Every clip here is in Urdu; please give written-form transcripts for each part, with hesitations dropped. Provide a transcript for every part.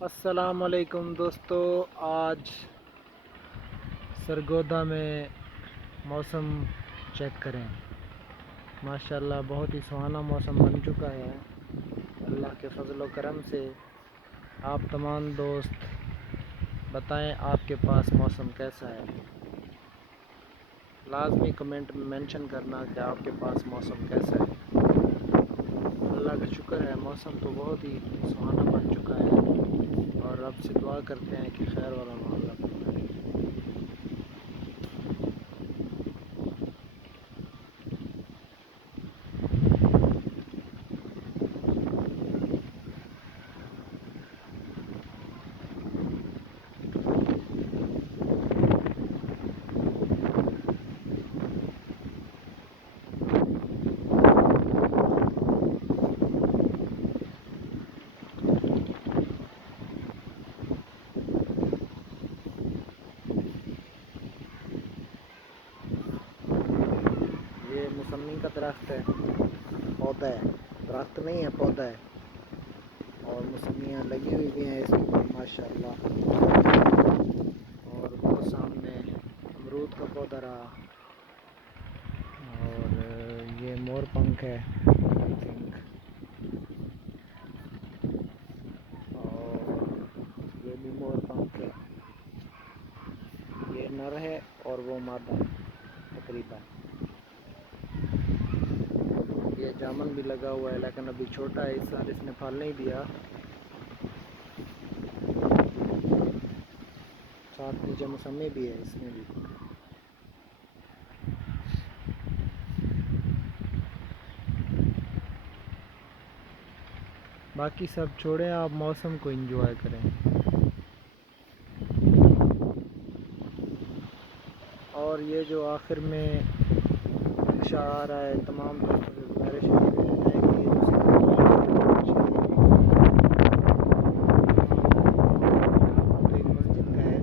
السلام علیکم دوستو، آج سرگودا میں موسم چیک کریں۔ ماشاءاللہ بہت ہی سہانا موسم بن چکا ہے اللہ کے فضل و کرم سے۔ آپ تمام دوست بتائیں آپ کے پاس موسم کیسا ہے؟ لازمی کمنٹ میں مینشن کرنا کہ آپ کے پاس موسم کیسا ہے۔ اللہ کا شکر ہے، موسم تو بہت ہی سہانا بن چکا ہے اور رب سے دعا کرتے ہیں کہ خیر والا معاملہ فرمائے۔ یہ موسمی کا درخت ہے، پودا ہے، درخت نہیں ہے پودا ہے، اور موسمیاں لگی ہوئی بھی ہیں اس کے اوپر ماشاءاللہ۔ اور وہ سامنے امرود کا پودا رہا، اور یہ مور پنکھ ہے اور یہ بھی مور پنکھ ہے، یہ نر ہے اور وہ مادہ ہے تقریباً۔ یہ جامن بھی لگا ہوا ہے لیکن ابھی چھوٹا ہے، اس سال اس نے پھل نہیں دیا۔ ساتھ نیچے موسمی بھی ہے اس میں بھی۔ باقی سب چھوڑیں، آپ موسم کو انجوائے کریں۔ اور یہ جو آخر میں نقشہ آ رہا ہے، تمام دوستوں سے گزارش ہے کہ یہ تو ایک مسجد کا ہے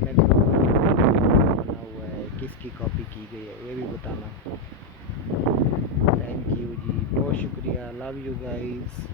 لیکن بنا ہوا ہے، کس کی کاپی کی گئی ہے یہ بھی بتانا۔ تھینک یو جی، بہت شکریہ، لو یو گائز۔